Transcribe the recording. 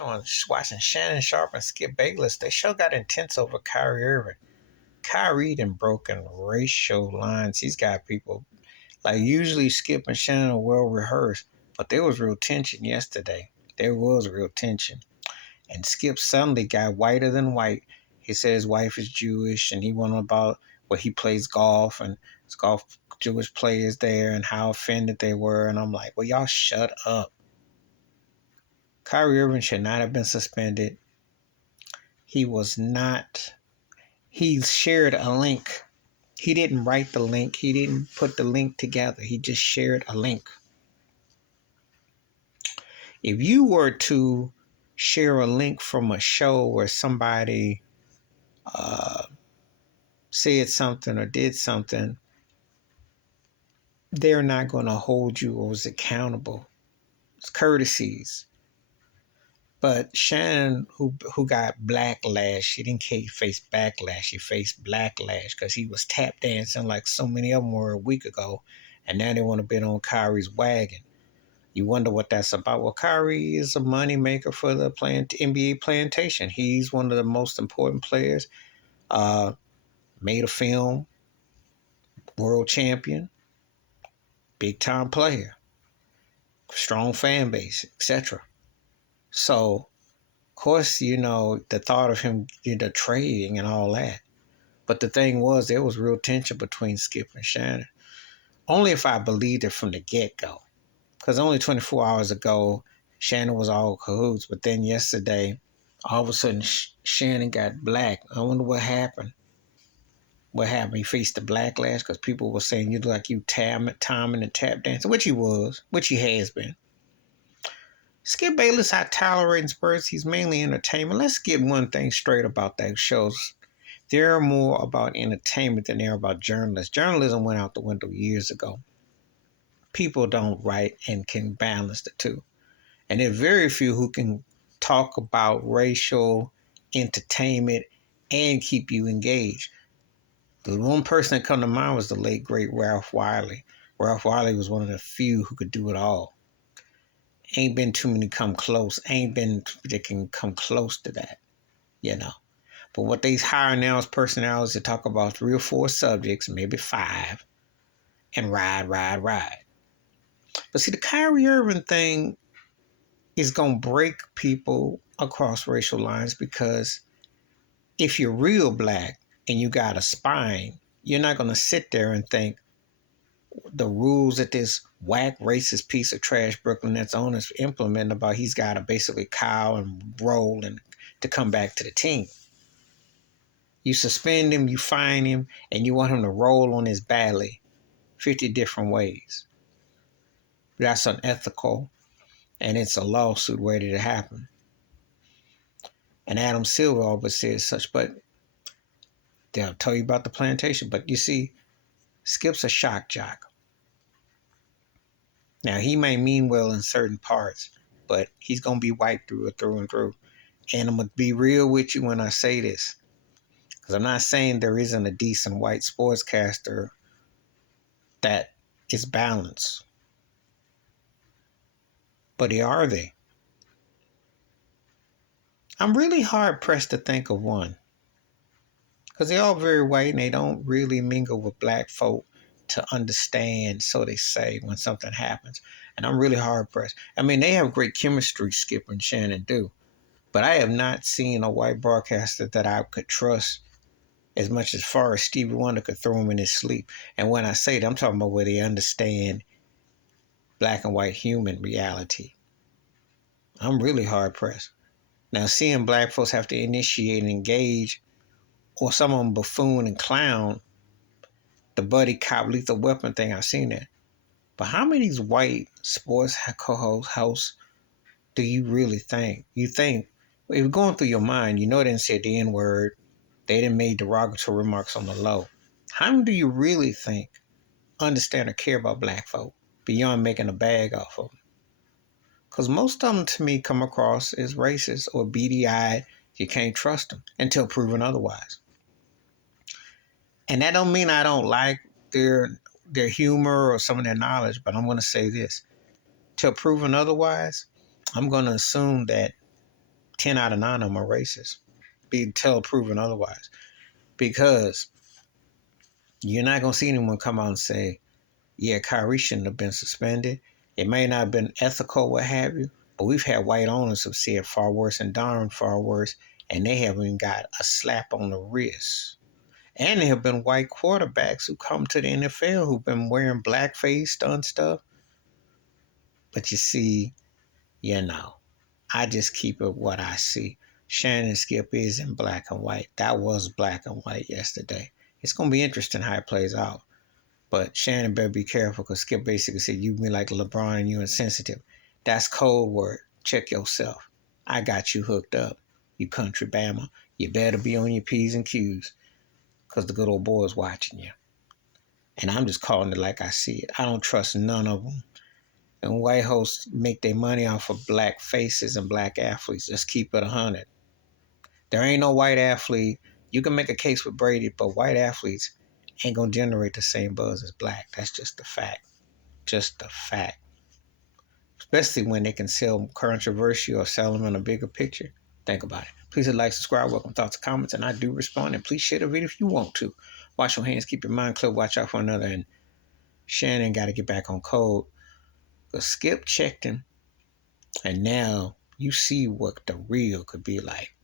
Watching Shannon Sharp and Skip Bayless. They sure got intense over Kyrie Irving. Kyrie done broken racial lines. He's got people like usually Skip and Shannon are well rehearsed, but there was real tension yesterday. There was real tension. And Skip suddenly got whiter than white. He said his wife is Jewish and he went on about he plays golf and his golf Jewish players there and how offended they were. And I'm like, well, y'all shut up. Kyrie Irving should not have been suspended. He was not. He shared a link. He didn't write the link. He didn't put the link together. He just shared a link. If you were to share a link from a show where somebody said something or did something, they're not going to hold you as accountable. It's courtesies. But Shannon, who got backlash, she didn't face backlash. She faced backlash because he was tap dancing like so many of them were a week ago, and now they want to bet on Kyrie's wagon. You wonder what that's about. Well, Kyrie is a moneymaker for the NBA plantation. He's one of the most important players. Made a film, world champion, big time player, strong fan base, etc. So, of course, the thought of him, trading and all that. But the thing was, there was real tension between Skip and Shannon. Only if I believed it from the get-go. Because only 24 hours ago, Shannon was all cahoots. But then yesterday, all of a sudden, Shannon got black. I wonder what happened. What happened? He faced the backlash because people were saying you look like you timing and tap dancing, which he was, which he has been. Skip Bayless had tolerating spurts. He's mainly entertainment. Let's get one thing straight about those shows. They're more about entertainment than they're about journalism. Journalism went out the window years ago. People don't write and can balance the two. And there are very few who can talk about racial entertainment and keep you engaged. The one person that come to mind was the late, great Ralph Wiley. Ralph Wiley was one of the few who could do it all. Ain't been too many come close. Ain't been that can come close to that, But what they hire now is personalities to talk about 3 or 4 subjects, maybe 5, and ride. But see, the Kyrie Irving thing is going to break people across racial lines because if you're real black and you got a spine, you're not going to sit there and think the rules that this whack racist piece of trash Brooklyn Nets owner is implementing about he's got to basically cow and roll and to come back to the team. You suspend him, you fine him, and you want him to roll on his belly 50 different ways. That's unethical, and it's a lawsuit ready to happen. And Adam Silver always says such, but they'll tell you about the plantation. But you see, Skip's a shock jock. Now, he may mean well in certain parts, but he's going to be white through and through. And I'm going to be real with you when I say this. Because I'm not saying there isn't a decent white sportscaster that is balanced. But are they? I'm really hard pressed to think of one. Because they're all very white and they don't really mingle with black folk to understand, so they say, when something happens. And I'm really hard pressed. I mean, they have great chemistry, Skip and Shannon do. But I have not seen a white broadcaster that I could trust as much as far as Stevie Wonder could throw him in his sleep. And when I say that, I'm talking about where they understand black and white human reality. I'm really hard pressed. Now, seeing black folks have to initiate and engage, or some of them buffoon and clown, the buddy cop lethal weapon thing, I've seen that. But how many of these white sports co-hosts do you really think? You think, if you're going through your mind, they didn't say the N-word, they didn't make derogatory remarks on the low. How many do you really think understand or care about black folk beyond making a bag off of them? Because most of them, to me, come across as racist or beady-eyed. You can't trust them until proven otherwise. And that don't mean I don't like their humor or some of their knowledge, but I'm going to say this. Till proven otherwise, I'm going to assume that 10 out of 9 of them are racist. Be tell proven otherwise. Because you're not going to see anyone come out and say, yeah, Kyrie shouldn't have been suspended. It may not have been ethical, what have you, but we've had white owners who've said far worse and darn far worse, and they haven't even got a slap on the wrist. And there have been white quarterbacks who come to the NFL who've been wearing blackface, done stuff. But you see, I just keep it what I see. Shannon and Skip is in black and white. That was black and white yesterday. It's going to be interesting how it plays out. But Shannon better be careful because Skip basically said, you be like LeBron and you insensitive. That's code word. Check yourself. I got you hooked up, you country Bama. You better be on your P's and Q's because the good old boy is watching you. And I'm just calling it like I see it. I don't trust none of them. And white hosts make their money off of black faces and black athletes. Just keep it 100. There ain't no white athlete. You can make a case with Brady, but white athletes ain't going to generate the same buzz as black. That's just a fact. Just a fact. Especially when they can sell controversy or sell them in a bigger picture. Think about it. Please hit like, subscribe, welcome thoughts and comments, and I do respond. And please share the video if you want to. Wash your hands, keep your mind clear, watch out for another. And Shannon got to get back on code. Because Skip checked him, and now you see what the real could be like.